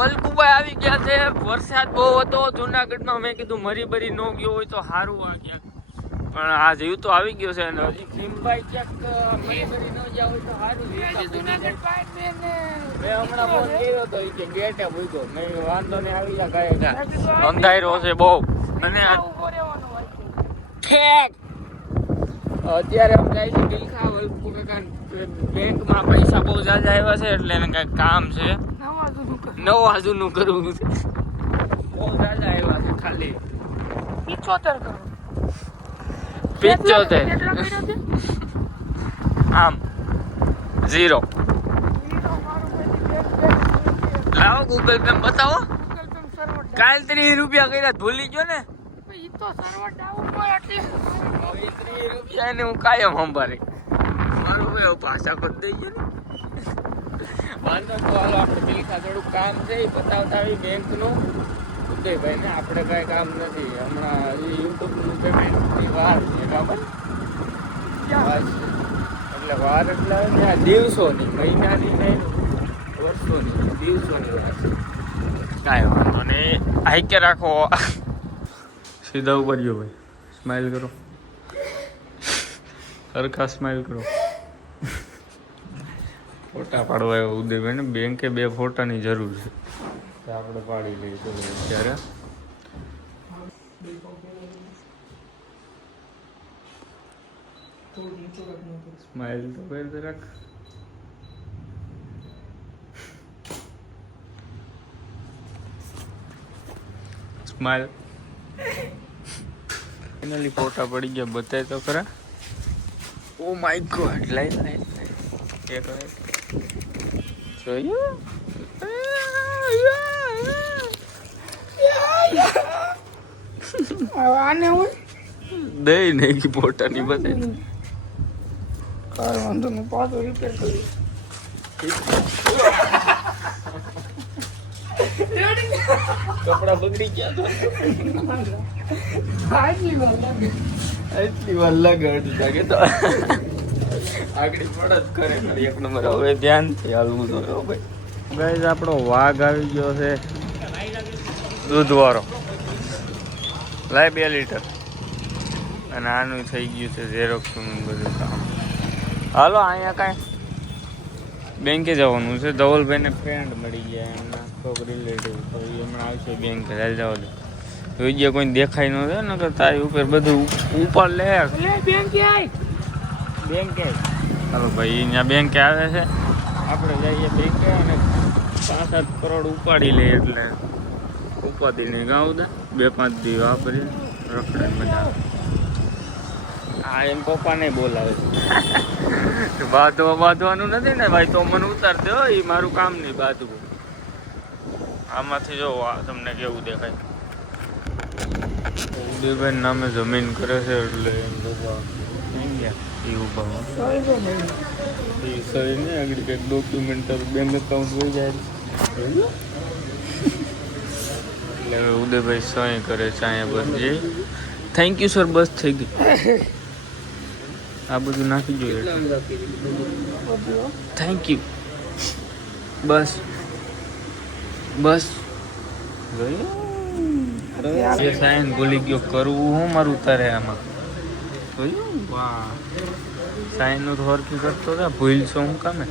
વલકુભાઈ આવી ગયા છે. વરસાદ બહુ હતો જુનાગઢમાં. મેં કીધું મરી બરી ન ગયો હોય તો સારું આ ક્યાંક, પણ આ જીવ તો આવી ગયો છે. અને હજી ખીમભાઈ ક્યાંક મરી બરી ન ગયા હોય તો સારું. મેં હમણાં ફોન કર્યો તો કે ગેટે પૂછ્યો. મેં વાંધો નહીં આવી જા ગાય અંધારો છે બહુ. અને અત્યારે અમે જાય છે દિલખા વલકુ કાકા બેંકમાં પૈસા બહુ જાજા આવ્યા છે એટલે એને કઈક કામ છે. નવા જૂનું કરવું છે. બહુ જાજા આવ્યા છે ખાલી 75 આમ 0 લાવો ગૂગલ પે બતાવો. કાલ 30 રૂપિયા કર્યા ભૂલી ગયો ને. 30 રૂપિયા ને હું કાયમ સંભાળી મારું ભાષા કરી દઈએ ને. વાંધો તો હાલો આપણે દિલખા થોડુંક કામ છે એ બતાવતા આવી બેંકનું. ઉદયભાઈ ને આપણે કઈ કામ નથી હમણાં. યુટ્યુબનું પેમેન્ટની વાર છે બરાબર. એટલે વાર એટલે દિવસોની, મહિનાની નહીં વર્ષોની, દિવસોની વાર છે. કાંઈ વાંધો નહીં. હાઈકે રાખો. સીધા ઉપર ગયો ભાઈ. સ્માઈલ કરો, સરખા સ્માઈલ કરો. ફોટા પાડવા આવ્યો ઉદયભાઈ ને. બેંકે 2 ફોટાની જરૂર છે તો આપણે પાડી લઈએ. ચલો અત્યારે સ્માઈલ તો કરી રાખ. સ્માઈલ. ફાઇનલી ફોટા પડી ગયા. બતાય તો ખરા. Oh my God. Line line એક જોયું. આને હોય દઈ નહીં કે ફોટા ની બતાય. કાંઈ વાંધો નહીં. પાછો રિપેર કરી. કપડા બગડી ગયા તો એટલી વાર લગાડતું કે તો આગળ પડત કરે. એક નંબર. હવે ધ્યાનથી હાલવું તો ભાઈ. ગાઈઝ આપણો વાઘ આવી ગયો છે દૂધવાળો. લાય 2 લીટર. અને આનું થઈ ગયું છે ઝેરોક્સનું બધું કામ. હાલો અહીંયા કાંઈ બેંકે જવાનું છે. ધવલભાઈને ફ્રેન્ડ મળી ગયા એમના કોઈક રિલેટિવ. તો એ હમણાં આવશે બેંકે. ચાલ જવા દે. જોઈ કોઈ દેખાય ન દે ને કે તારી ઉપર બધું ઉપર લે. બેંકે હાલો ભાઈ. અહીંયા બેંકે આવે છે. આપણે જઈએ બેંકે અને 5-7 કરોડ ઉપાડી લઈએ. એટલે ઉપાડી નહીં ગાવ દે. 2-5 દી વાપરી રખડે મજા આવે. હા એમ પપ્પાને બોલાવે છે. બાંધવાનું નથી ને ભાઈ. તો મને ઉતાર દો. એ મારું કામ નહીં બાંધવું. આમાંથી જો તમને કેવું દેખાય. ઉદયભાઈ નામે જમીન કરે છે એટલે એમ લોકો એ ઉભા એ સહી ને આગળ કંઈક ડોક્યુમેન્ટ બેંક એકાઉન્ટ હોય જાય એટલે હવે ઉદયભાઈ સહી કરે છે અહીંયા બધી. Thank you sir. બસ થઈ ગઈ. આ બધું નાખી જોઈએ. Thank you. બસ બસ એ સાઈન ભૂલી ગયો કરવું. હું મારું તારે આમાં જોયું. વાહ સાઈન નું તો હરકી કરતો હતા. ભૂલ છો હું કામે.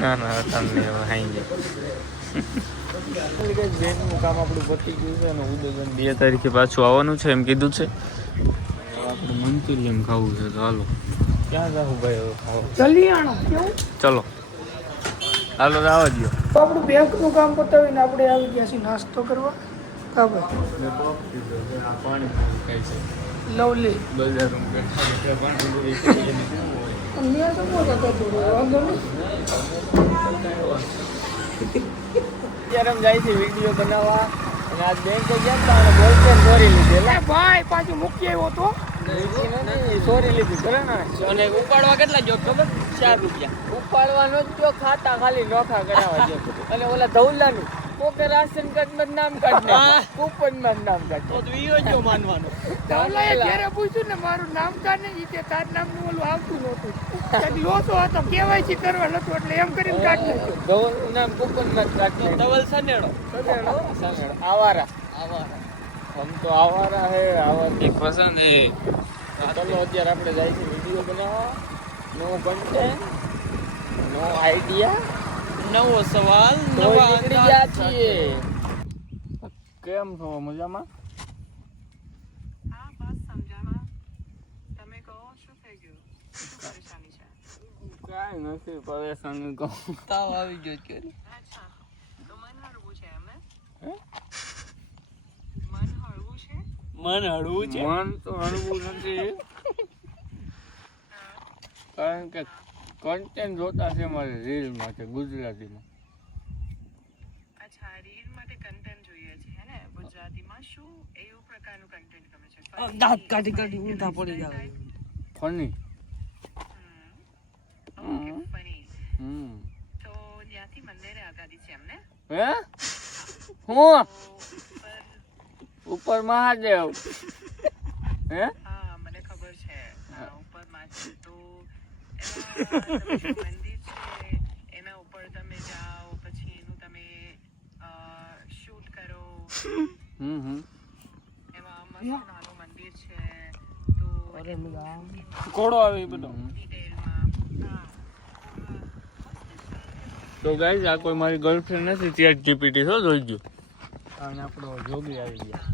ના ના તમને હવે હાઈ જાય. બેંકનું કામ આપણું પતી ગયું છે. અને ઉદયભાઈ 2 તારીખે પાછું આવવાનું છે એમ કીધું છે. આપણે મંચુરિયન ખાવું છે તો હાલો. ક્યાં જાવ ભાઈ? ચલો હાલો આવવા દો. આપણું બેંકનું કામ પતાવીને આપણે આવી ગયા છીએ નાસ્તો કરવા. કા ભાઈ પાણી ખાય છે. લવલી બજારમાં પાણી મેં તો વાંધો નહીં. અત્યારે અમે જાય છે વિડીયો બનાવવા. અને આજ બેંકે ગયા હતા બોલપેન ચોરી લીધી. ભાઈ પાછું મૂકી આવ્યો તો ચોરી લીધી કરે ને. અને ઉપાડવા કેટલા જો ખબર? 4 રૂપિયા. ઉપાડવાનો જ જો ખાતા ખાલી નોખા કરાવવા જો. અને ઓલા ધવલાનું કોકે રાશન કાર્ડ માં નામ કાઢ કૂપન માં નામ કાઢ તો ઈયો જો માનવાનો ચાવલાએ જ્યારે પૂછ્યું ને મારું નામ કાઢ ને ઈ તાર નામનું ઓલું આવતું નહોતું એક લોતો હતો કેવાયસી કરવા નતું એટલે એમ કરીને કાઢ નાખ્યું ધવલ નામ કૂપન માં કાઢ ધવલ સનેડો આવારા हम तो आवारा है आवारा की पसंद है चलो અત્યારે આપણે જાય છે વિડિયો બનાવવા નો કન્ટેન્ટ નો આઈડિયા નવો સવાલ નવા નીકળી ગયા છીએ કેમ છો મજામાં હા બસ સમજામાં તમે કહો શું થઈ ગયું શું પરેશાની છે કાઈ નથી પરેશાની કહું તાવ આવી ગયો કે અચ્છા તો મન હળવું છે એમ હે મન હળવું છે મન હળવું છે મન તો હળવું નથી કારણ કે કન્ટેન્ટ જોતા છે મારે રીલ માટે ગુજરાતીમાં અચ્છા રીલ માટે કન્ટેન્ટ જોઈએ છે હે ને ગુજરાતીમાં શું એવું પ્રકારનું કન્ટેન્ટ ગમે છે દાંત કાઢી કાઢી ઊંધા પડી જાય ફની ઓકે ફની હમ તો ત્યાંથી મંદિરે આગાડી છે એમને હે હું ઉપર ઉપર મહાદેવ હે હા મને ખબર છે હા ઉપર માં છે તો એમાં તમે મંદિર છે એના ઉપર તમે જાઓ પછી એનું તમે શૂટ કરો હમ એમાં મસ્ત નાનું મંદિર છે તો ઘોડો આવે બધો ડિટેલમાં હા તો ગાઈઝ આ કોઈ મારી ગર્લફ્રેન્ડ નથી ચેટ જીપીટી છો જોઈ ગયો અને આપણો જોગી આવી ગયા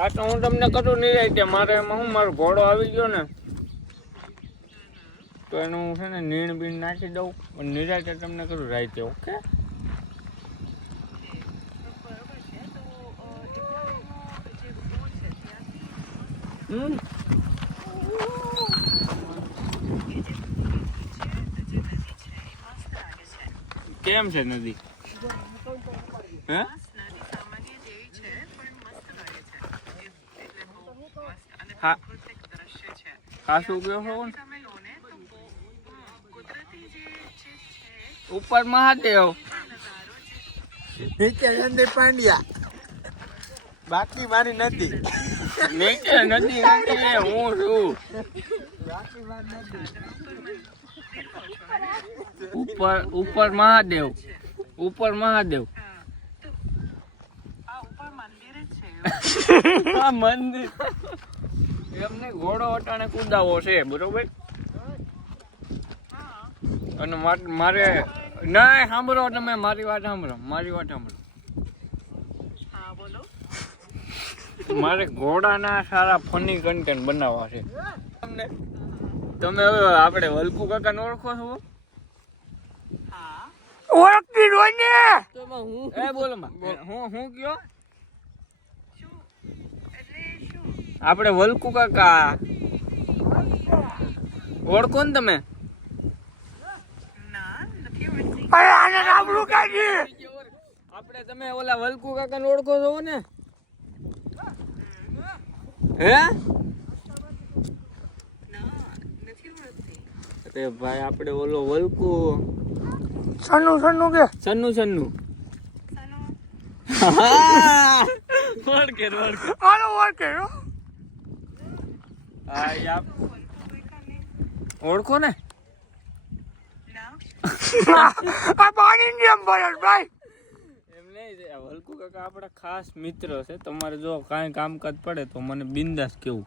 આ તો હું તમને કરું નિરાયતે મારે એમાં હું મારો ઘોડો આવી ગયો ને તો એનું છે ને નીણ બીણ નાખી દઉં અને નિરાયતે તમને કરું રાઈતે ઓકે બરોબર છે તો જે દૂર છે ત્યાંથી હમ જે નદી છે એ મસ્ત લાગે છે કેમ છે નદી હે નદી સામાન્ય જેવી છે પણ મસ્ત લાગે છે એટલે બહુ મસ્ત અને હા. પ્રાકૃતિક દ્રશ્ય છે હા શું કહો છો તમે લો ને તો બહુ કુદરતી જે ચીજ છે ઉપર મહાદેવ નજારો જે નીચે નંદી પાંડ્યા બાકી મારી નથી નીચે નદી નથી હું છું ઉપર મહાદેવ ઉપર મહાદેવ હા તો આ ઉપર મંદિર જ છે આ મંદિર એમને ઘોડો અટાણે કુદાવો છે બરોબર હા અને મારે ના સાંભળો તમે મારી વાત સાંભળો હા બોલો મારે ઘોડાના સારા ફની કન્ટેન્ટ બનાવવા છે તમને તમે હવે આપણે વલ્કુ કાકાને ઓળખો છો હા ઓળખતી હોય ને એ બોલો માં હું કયો શું એટલે શું આપણે વલ્કુ કાકા ઓળખો ને તમે ના નથી ઓળખતી અરે આને રાબડું કાઢી આપણે તમે ઓલા વલ્કુ કાકાને ઓળખો છો ને હે ના નથી ઓળખતી અરે ભાઈ આપણે ઓલો વલ્કુ સન્નું કે સન્નુ સાનો ઓળખે હાલો ઓળખે હો. હા ઓળખો ને ના આ પાણી જેમ ભરત ભાઈ એમ નહીં વલ્કુ કાકા આપણા ખાસ મિત્ર છે તમારે જો કાંઈ કામકાજ પડે તો મને બિંદાસ કેવું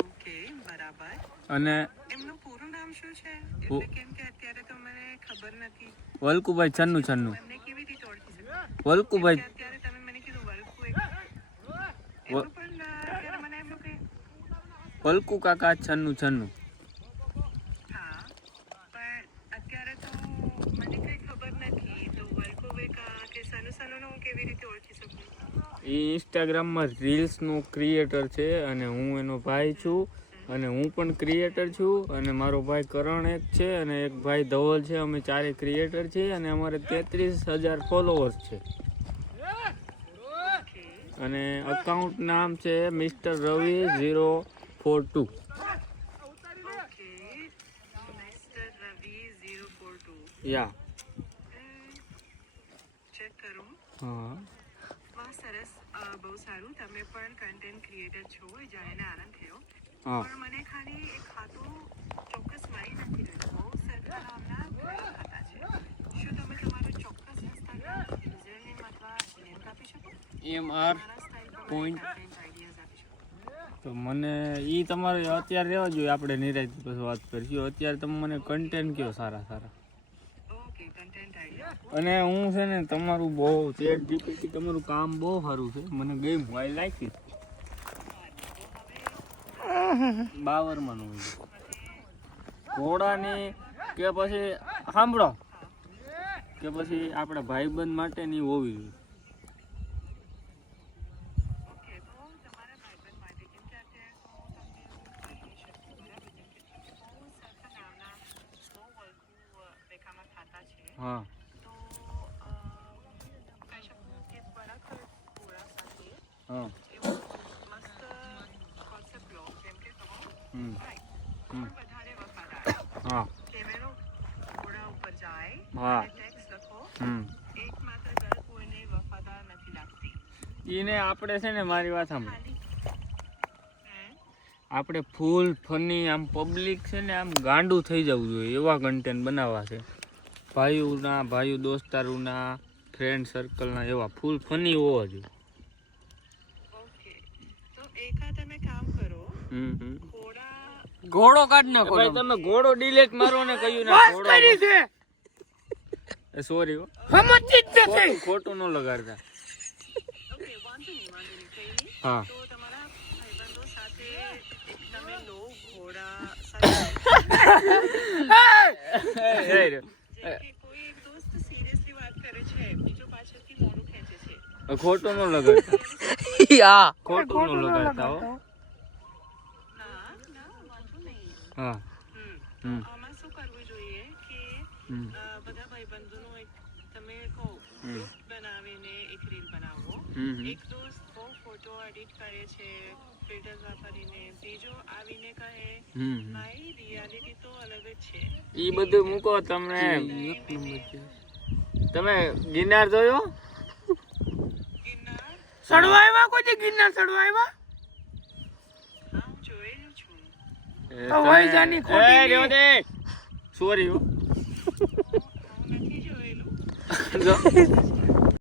ઓકે બરાબર અને એમનું પૂરું નામ શું છે એટલે કેમ કે અત્યારે તો મને ખબર નથી વલ્કુભાઈ છન્નુ એમને કેવી રીતે ઓળખી શકું વલ્કુભાઈ અત્યારે તમે મને કીધું વલ્કુ એક એમનું પણ અત્યારે મને એમનું કે વલ્કુ કાકા છન્નુ હા પણ અત્યારે તો મને કઈ ખબર નથી તો વલ્કુ કે સનુ હું કેવી રીતે ઓળખી શકું એ ઇન્સ્ટાગ્રામમાં રીલ્સનો ક્રિએટર છે અને હું એનો ભાઈ છું અને હું પણ ક્રિએટર છું અને મારો ભાઈ કરણ એક છે અને એક ભાઈ ધવલ છે અમે ચારે ક્રિએટર છીએ અને અમારે 33,000 ફોલોવર્સ છે અને અકાઉન્ટ નામ છે મિસ્ટર રવિ 042 ઓકે મિસ્ટર રવિ 042 યા ચેક વાત કરું હા બહુ સરસ બહુ સારું તમે પણ કન્ટેન્ટ ક્રિએટર છો એ જાણીને આનંદ થયો હા પણ મને ખાલી એક ખાતું ચોક્કસ મળી નથી રહ્યું બહુ સરખા નામના ઘણા ખાતા છે શું તમે તમારું ચોક્કસ ઇન્સ્ટાગ્રામ યુઝરનેમ અથવા લિંક આપી શકો MR મારા સ્ટાઇલ પર point. કન્ટેન્ટ આઈડિયાઝ આપી શકો તો મને ઈ તમારે અત્યારે રહેવા જોઈએ, આપણે નિરાંત પછી વાત કરીશું. અત્યારે તમે મને કન્ટેન્ટ કયો સારા સારા. ઓકે કન્ટેન્ટ આઈડિયા અને હું છે ને તમારું બહુ ચેટ જીપીટી તમારું કામ બહુ સારું છે, મને ગમ્યું, આઈ લાઈક ઇટ. બાવરમાંનું ઘોડાની કે પછી સાંભળો કે પછી આપણા ભાઈબંધ માટેની હોવી જોઈએ. ઓકે તો તમારા ભાઈબંધ માટે કેમ કે અત્યારે તો હું તમને એવું કહી શકું બરાબર જેમ કે તમે બહુ સરખા નામના બહુ ઓળખું રેખામાં ખાતા છે હા તો કહી શકું કે બરાબર ઘોડા સાથે હા એવું મસ્ત કોન્સેપ્ટ લો જેમ કે કહો હમ કોણ વધારે વફાદાર હા કેમેરો ઘોડા ઉપર જાય હા અને ટેક્સ્ટ લખો હમ એકમાત્ર ગર્લ કોઈને વફાદાર નથી લાગતી એને આપણે છે ને મારી વાત સાંભળો, ખાલી આપણે ફૂલ ફની આમ પબ્લિક છે ને આમ ગાંડું થઈ જવું જોઈએ એવા કન્ટેન્ટ બનાવવા છે. ભાઈઓ દોસ્તારોના ફ્રેન્ડ સર્કલના એવા ફૂલ ફની હોવા જોઈએ. ઓકે તો એકા તમે કામ કરો હમ ઘોડા ઘોડો કાઢ નાખો ભાઈ તમે ઘોડો ડિલેટ મારો ને કહ્યું ને વાત ઘોડો કરી છે સોરી સમજી જ નથી. ખોટું ન લગાડતા. ઓકે વાંધો નહીં કઈ નહીં હા તો તમારા ભાઈબંધો સાથે એક તમે લો ઘોડા સાથે જેમ કે કોઈ એક દોસ્ત સિરિયસલી વાત કરે છે બીજો પાછળથી મોઢું ખેંચે છે ખોટું ન લગાડતા. હા ખોટું ન લગાડતા હો. ના ના વાંધો નહીં હા તો આમાં શું કરવું જોઈએ કે હમ બધા ભાઈબંધોનો એક તમે કહો ગ્રુપ બનાવીને એક રીલ બનાવો હમ એક દોસ્ત બહુ ફોટો એડિટ કરે છે ફિલ્ટર્સ વાપરીને બીજો આવીને કહે હમ ભાઈ રિયાલિટી તો અલગ જ છે ઈ બધું મૂકો. તમે ગિરનાર જોયો? ગિરનાર ચડવાયવા કોઈ ગિરનાર ચડવાયવા હા હું જોયેલું છું હવાઈ જાની ખોટી નહીં. સોરી હું નથી જોયેલું જો